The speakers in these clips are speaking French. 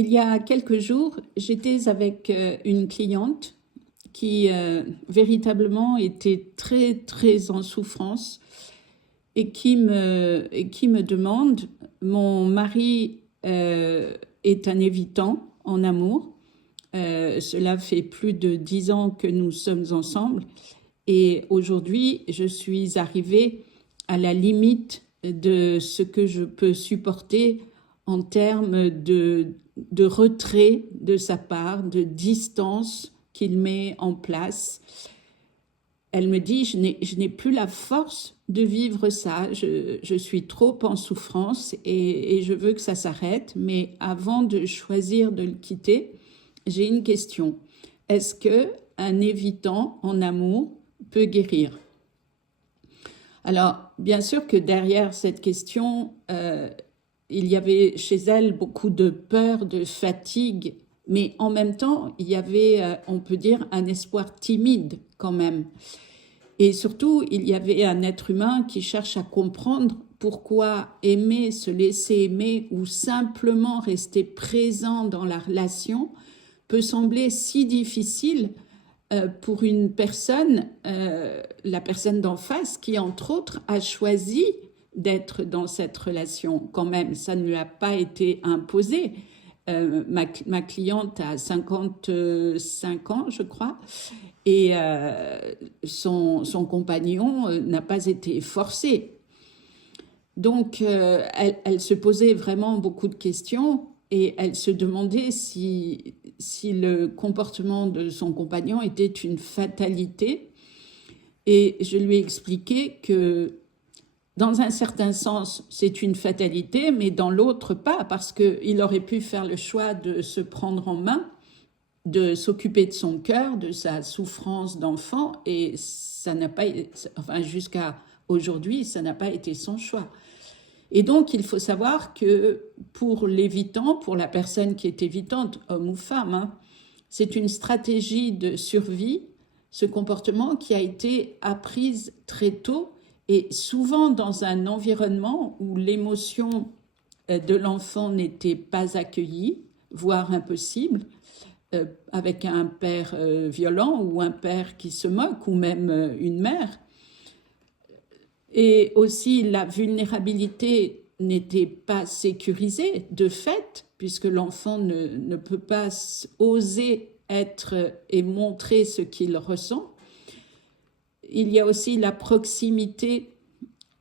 Il y a quelques jours, j'étais avec une cliente qui véritablement était très très en souffrance et qui me demande, mon mari est un évitant en amour. Cela fait plus de 10 ans que nous sommes ensemble et aujourd'hui je suis arrivée à la limite de ce que je peux supporter en termes de retrait de sa part, de distance qu'il met en place. Elle me dit, je n'ai plus la force de vivre ça, je suis trop en souffrance et je veux que ça s'arrête, mais avant de choisir de le quitter, j'ai une question. Est-ce qu'un évitant en amour peut guérir? Alors, bien sûr que derrière cette question, il y avait chez elle beaucoup de peur, de fatigue, mais en même temps, il y avait, on peut dire, un espoir timide quand même. Et surtout, il y avait un être humain qui cherche à comprendre pourquoi aimer, se laisser aimer ou simplement rester présent dans la relation peut sembler si difficile pour une personne, la personne d'en face, qui entre autres a choisi d'être dans cette relation quand même. Ça ne lui a pas été imposé. Ma cliente a 55 ans, je crois, et son compagnon n'a pas été forcé. Donc, elle se posait vraiment beaucoup de questions et elle se demandait si le comportement de son compagnon était une fatalité. Et je lui ai expliqué que dans un certain sens, c'est une fatalité, mais dans l'autre pas, parce qu'il aurait pu faire le choix de se prendre en main, de s'occuper de son cœur, de sa souffrance d'enfant, et ça n'a pas, enfin jusqu'à aujourd'hui, ça n'a pas été son choix. Et donc, il faut savoir que pour l'évitant, pour la personne qui est évitante, homme ou femme, hein, c'est une stratégie de survie, ce comportement qui a été apprise très tôt et souvent dans un environnement où l'émotion de l'enfant n'était pas accueillie, voire impossible, avec un père violent ou un père qui se moque ou même une mère. Et aussi, la vulnérabilité n'était pas sécurisée de fait, puisque l'enfant ne peut pas oser être et montrer ce qu'il ressent. Il y a aussi la proximité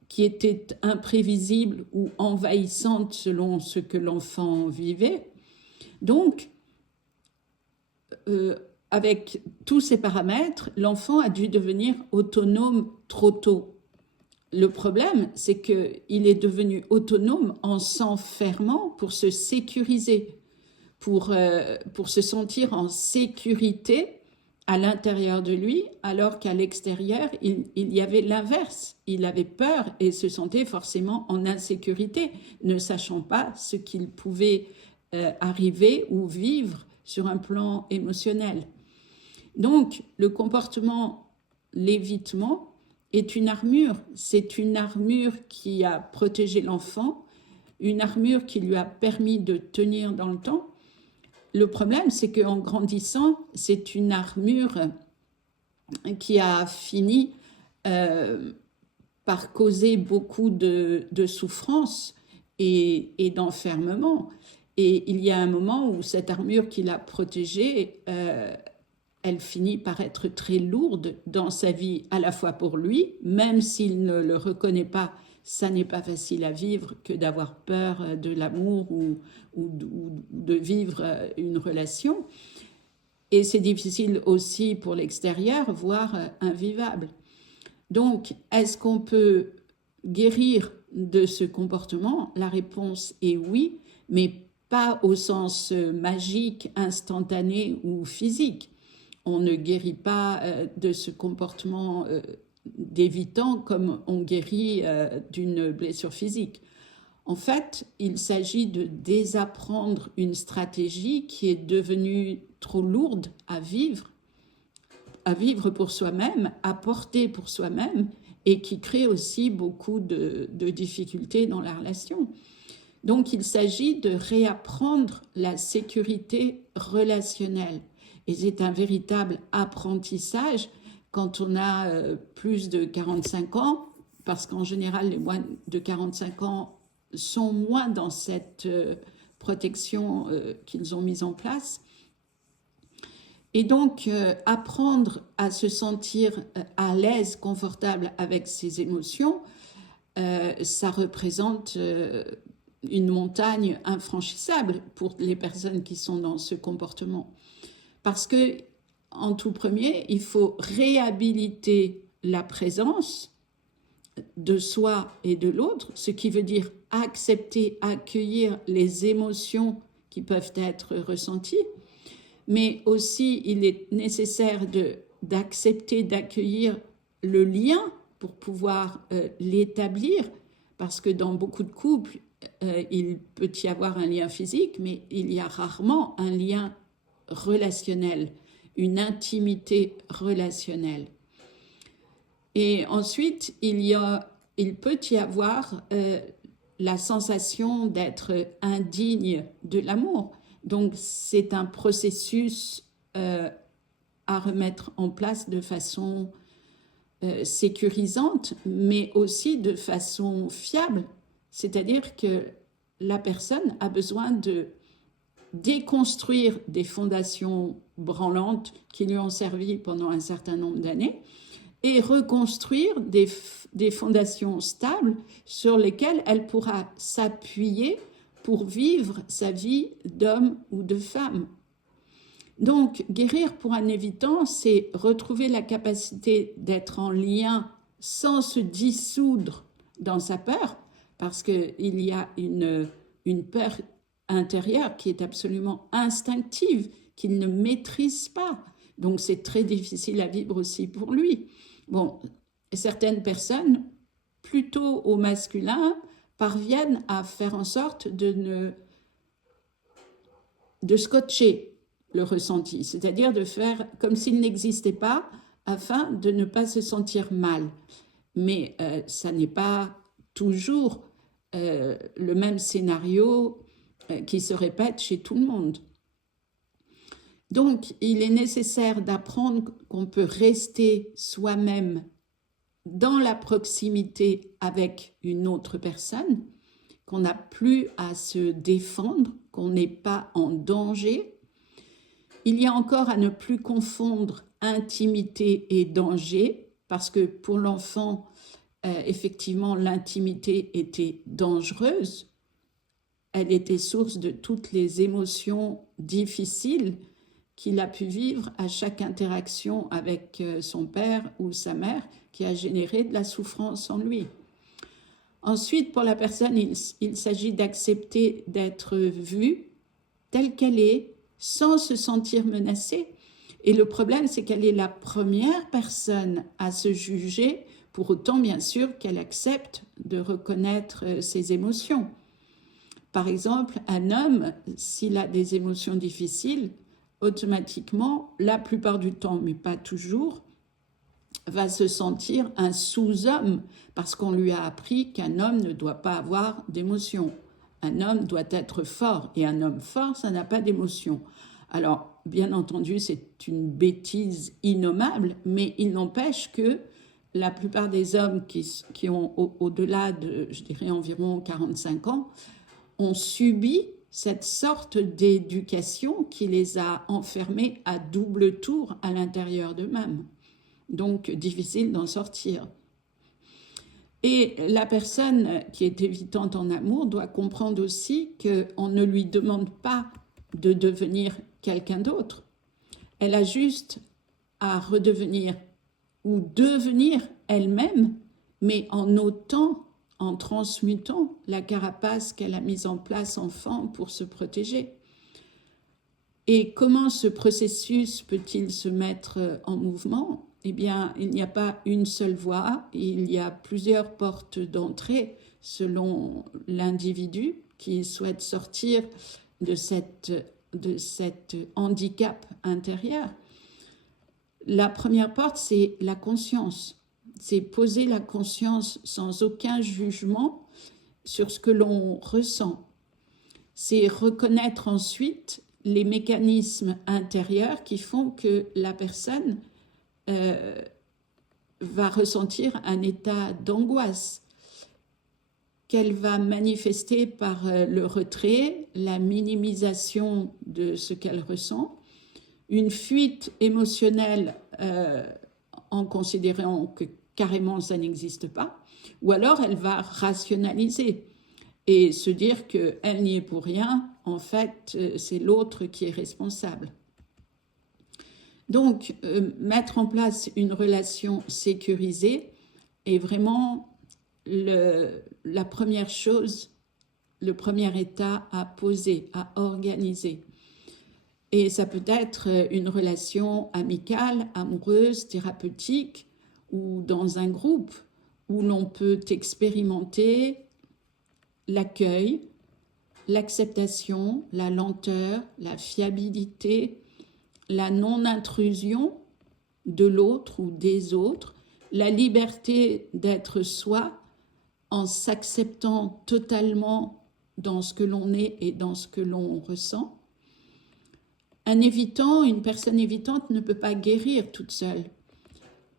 qui était imprévisible ou envahissante selon ce que l'enfant vivait. Donc, avec tous ces paramètres, l'enfant a dû devenir autonome trop tôt. Le problème, c'est qu'il est devenu autonome en s'enfermant pour se sécuriser, pour se sentir en sécurité à l'intérieur de lui, alors qu'à l'extérieur, il y avait l'inverse. Il avait peur et se sentait forcément en insécurité, ne sachant pas ce qu'il pouvait arriver ou vivre sur un plan émotionnel. Donc, le comportement, l'évitement, est une armure. C'est une armure qui a protégé l'enfant, une armure qui lui a permis de tenir dans le temps. Le problème, c'est qu'en grandissant, c'est une armure qui a fini par causer beaucoup de souffrance et d'enfermement. Et il y a un moment où cette armure qui l'a protégée, elle finit par être très lourde dans sa vie, à la fois pour lui, même s'il ne le reconnaît pas, ça n'est pas facile à vivre que d'avoir peur de l'amour ou de vivre une relation. Et c'est difficile aussi pour l'extérieur, voire invivable. Donc, est-ce qu'on peut guérir de ce comportement? La réponse est oui, mais pas au sens magique, instantané ou physique. On ne guérit pas de ce comportement d'évitant comme on guérit d'une blessure physique. En fait, il s'agit de désapprendre une stratégie qui est devenue trop lourde à vivre pour soi-même, à porter pour soi-même, et qui crée aussi beaucoup de difficultés dans la relation. Donc, il s'agit de réapprendre la sécurité relationnelle. Et c'est un véritable apprentissage quand on a plus de 45 ans, parce qu'en général, les moins de 45 ans sont moins dans cette protection qu'ils ont mise en place. Et donc, apprendre à se sentir à l'aise, confortable avec ses émotions, ça représente une montagne infranchissable pour les personnes qui sont dans ce comportement. Parce que, en tout premier, il faut réhabiliter la présence de soi et de l'autre, ce qui veut dire accepter, accueillir les émotions qui peuvent être ressenties, mais aussi il est nécessaire d'accepter, d'accueillir le lien pour pouvoir l'établir, parce que dans beaucoup de couples, il peut y avoir un lien physique, mais il y a rarement un lien relationnel, une intimité relationnelle. Et ensuite, il peut y avoir la sensation d'être indigne de l'amour. Donc, c'est un processus à remettre en place de façon sécurisante, mais aussi de façon fiable. C'est-à-dire que la personne a besoin de déconstruire des fondations branlantes qui lui ont servi pendant un certain nombre d'années et reconstruire des fondations stables sur lesquelles elle pourra s'appuyer pour vivre sa vie d'homme ou de femme. Donc, guérir pour un évitant, c'est retrouver la capacité d'être en lien sans se dissoudre dans sa peur, parce qu'il y a une peur intérieure qui est absolument instinctive, qu'il ne maîtrise pas. Donc, c'est très difficile à vivre aussi pour lui. Bon, certaines personnes, plutôt au masculin, parviennent à faire en sorte de scotcher le ressenti, c'est-à-dire de faire comme s'il n'existait pas afin de ne pas se sentir mal. Mais ça n'est pas toujours le même scénario qui se répète chez tout le monde. Donc, il est nécessaire d'apprendre qu'on peut rester soi-même dans la proximité avec une autre personne, qu'on n'a plus à se défendre, qu'on n'est pas en danger. Il y a encore à ne plus confondre intimité et danger, parce que pour l'enfant, effectivement, l'intimité était dangereuse. Elle était source de toutes les émotions difficiles qu'il a pu vivre à chaque interaction avec son père ou sa mère, qui a généré de la souffrance en lui. Ensuite, pour la personne, il s'agit d'accepter d'être vue telle qu'elle est, sans se sentir menacée. Et le problème, c'est qu'elle est la première personne à se juger, pour autant, bien sûr, qu'elle accepte de reconnaître ses émotions. Par exemple, un homme, s'il a des émotions difficiles, automatiquement, la plupart du temps, mais pas toujours, va se sentir un sous-homme parce qu'on lui a appris qu'un homme ne doit pas avoir d'émotions. Un homme doit être fort et un homme fort, ça n'a pas d'émotions. Alors, bien entendu, c'est une bêtise innommable, mais il n'empêche que la plupart des hommes qui ont au-delà de, je dirais, environ 45 ans, ont subi cette sorte d'éducation qui les a enfermés à double tour à l'intérieur d'eux-mêmes. Donc, difficile d'en sortir. Et la personne qui est évitante en amour doit comprendre aussi qu'on ne lui demande pas de devenir quelqu'un d'autre. Elle a juste à redevenir ou devenir elle-même, mais en ôtant, en transmutant la carapace qu'elle a mise en place enfant pour se protéger. Et comment ce processus peut-il se mettre en mouvement ? Eh bien, il n'y a pas une seule voie, il y a plusieurs portes d'entrée selon l'individu qui souhaite sortir de cet handicap intérieur. La première porte, c'est la conscience. C'est poser la conscience sans aucun jugement sur ce que l'on ressent. c'est reconnaître ensuite les mécanismes intérieurs qui font que la personne va ressentir un état d'angoisse qu'elle va manifester par le retrait, la minimisation de ce qu'elle ressent, une fuite émotionnelle en considérant que carrément ça n'existe pas, ou alors elle va rationaliser et se dire qu'elle n'y est pour rien, en fait c'est l'autre qui est responsable. Donc mettre en place une relation sécurisée est vraiment la première chose, le premier état à poser, à organiser. Et ça peut être une relation amicale, amoureuse, thérapeutique ou dans un groupe où l'on peut expérimenter l'accueil, l'acceptation, la lenteur, la fiabilité, la non-intrusion de l'autre ou des autres, la liberté d'être soi en s'acceptant totalement dans ce que l'on est et dans ce que l'on ressent. Un évitant, une personne évitante ne peut pas guérir toute seule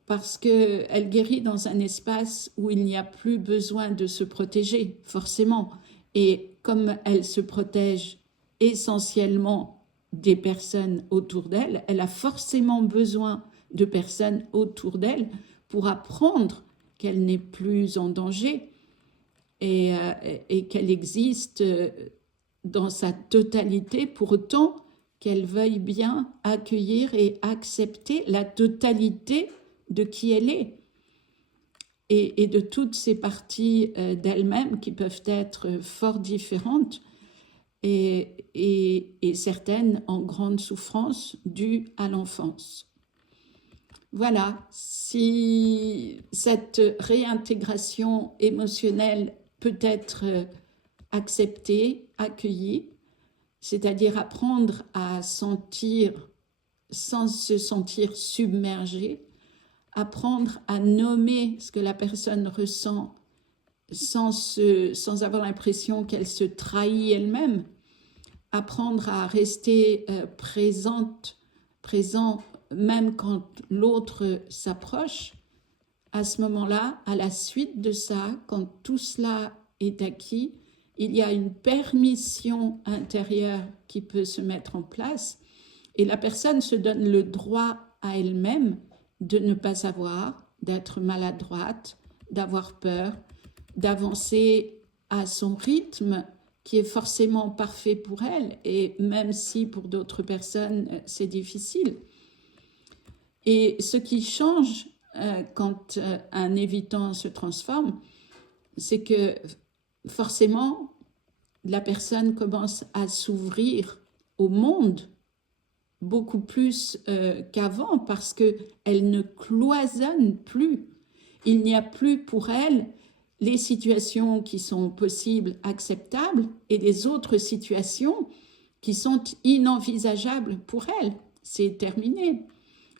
parce qu'elle guérit dans un espace où il n'y a plus besoin de se protéger, forcément. Et comme elle se protège essentiellement des personnes autour d'elle, elle a forcément besoin de personnes autour d'elle pour apprendre qu'elle n'est plus en danger et qu'elle existe dans sa totalité, pour autant qu'elle veuille bien accueillir et accepter la totalité de qui elle est et de toutes ces parties d'elle-même qui peuvent être fort différentes et certaines en grande souffrance due à l'enfance. Voilà, si cette réintégration émotionnelle peut être acceptée, accueillie, c'est-à-dire apprendre à sentir sans se sentir submergé, apprendre à nommer ce que la personne ressent sans avoir l'impression qu'elle se trahit elle-même, apprendre à rester présent même quand l'autre s'approche. À ce moment-là, à la suite de ça, quand tout cela est acquis, il y a une permission intérieure qui peut se mettre en place et la personne se donne le droit à elle-même de ne pas savoir, d'être maladroite, d'avoir peur, d'avancer à son rythme qui est forcément parfait pour elle, et même si pour d'autres personnes c'est difficile. Et ce qui change quand un évitant se transforme, c'est que forcément la personne commence à s'ouvrir au monde beaucoup plus qu'avant parce qu'elle ne cloisonne plus. Il n'y a plus pour elle les situations qui sont possibles, acceptables, et les autres situations qui sont inenvisageables pour elle. C'est terminé.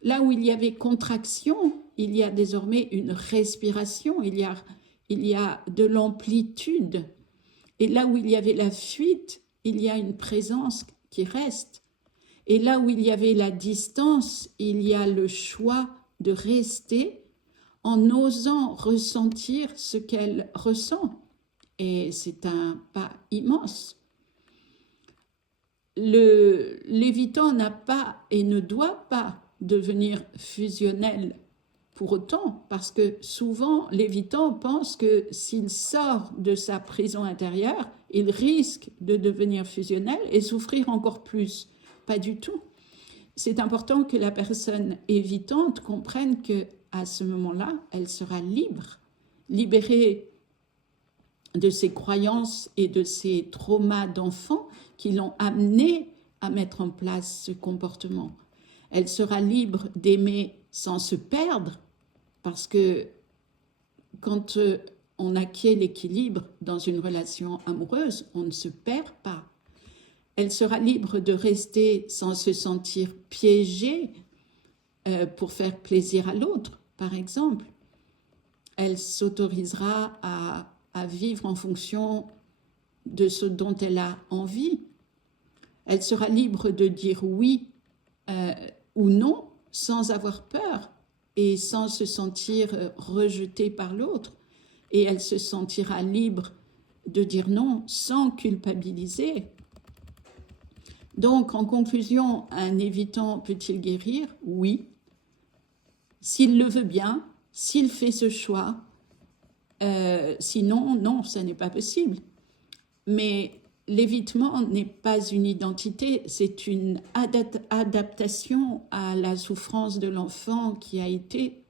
Là où il y avait contraction, il y a désormais une respiration, il y a de l'amplitude. Et là où il y avait la fuite, il y a une présence qui reste. Et là où il y avait la distance, il y a le choix de rester en osant ressentir ce qu'elle ressent. Et c'est un pas immense. L'évitant n'a pas et ne doit pas devenir fusionnel pour autant, parce que souvent l'évitant pense que s'il sort de sa prison intérieure, il risque de devenir fusionnel et souffrir encore plus. Pas du tout. C'est important que la personne évitante comprenne qu'à ce moment-là, elle sera libre, libérée de ses croyances et de ses traumas d'enfant qui l'ont amenée à mettre en place ce comportement. Elle sera libre d'aimer sans se perdre, parce que quand on acquiert l'équilibre dans une relation amoureuse, on ne se perd pas. Elle sera libre de rester sans se sentir piégée pour faire plaisir à l'autre, par exemple. Elle s'autorisera à vivre en fonction de ce dont elle a envie. Elle sera libre de dire oui ou non sans avoir peur et sans se sentir rejetée par l'autre. Et elle se sentira libre de dire non sans culpabiliser. Donc, en conclusion, un évitant peut-il guérir? Oui. S'il le veut bien, s'il fait ce choix, sinon, non, ça n'est pas possible. Mais l'évitement n'est pas une identité, c'est une adaptation à la souffrance de l'enfant qui a été.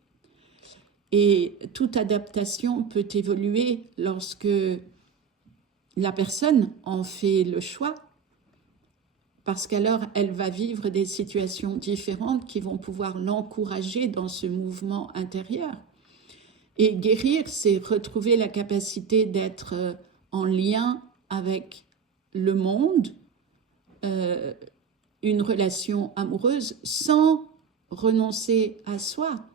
Et toute adaptation peut évoluer lorsque la personne en fait le choix, parce qu'alors elle va vivre des situations différentes qui vont pouvoir l'encourager dans ce mouvement intérieur. Et guérir, c'est retrouver la capacité d'être en lien avec le monde, une relation amoureuse, sans renoncer à soi.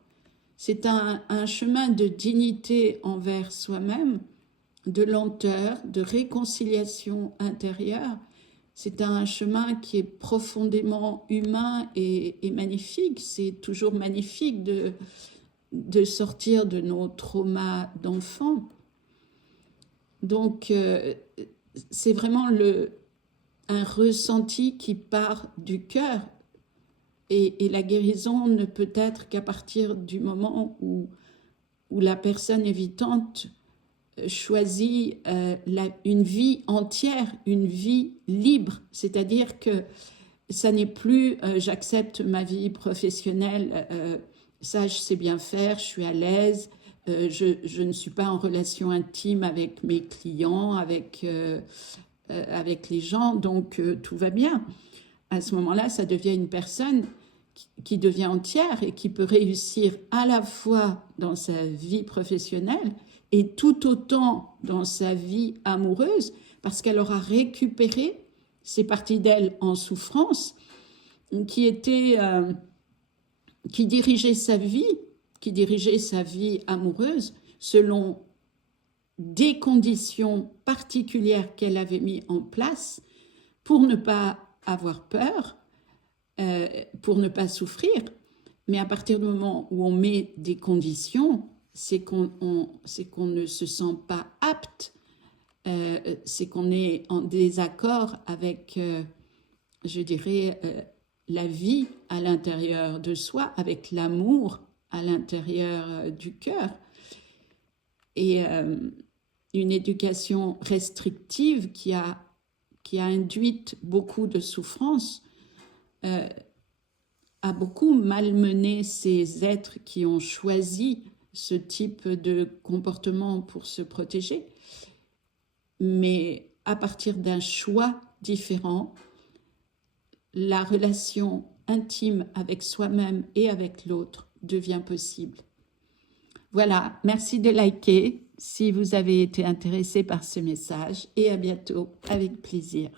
C'est un chemin de dignité envers soi-même, de lenteur, de réconciliation intérieure. C'est un chemin qui est profondément humain et magnifique. C'est toujours magnifique de sortir de nos traumas d'enfants. Donc, c'est vraiment un ressenti qui part du cœur. Et la guérison ne peut être qu'à partir du moment où la personne évitante choisit une vie entière, une vie libre. C'est-à-dire que ça n'est plus j'accepte ma vie professionnelle, ça je sais bien faire, je suis à l'aise, je ne suis pas en relation intime avec mes clients, avec les gens, donc tout va bien. À ce moment-là, ça devient une personne qui devient entière et qui peut réussir à la fois dans sa vie professionnelle et tout autant dans sa vie amoureuse, parce qu'elle aura récupéré ces parties d'elle en souffrance qui dirigeaient sa vie amoureuse selon des conditions particulières qu'elle avait mises en place pour ne pas avoir peur, pour ne pas souffrir. Mais à partir du moment où on met des conditions, c'est qu'on ne se sent pas apte, c'est qu'on est en désaccord avec, je dirais, la vie à l'intérieur de soi, avec l'amour à l'intérieur du cœur. Et une éducation restrictive qui a induit beaucoup de souffrance, a beaucoup malmené ces êtres qui ont choisi ce type de comportement pour se protéger. Mais à partir d'un choix différent, la relation intime avec soi-même et avec l'autre devient possible. Voilà, merci de liker si vous avez été intéressé par ce message et à bientôt avec plaisir.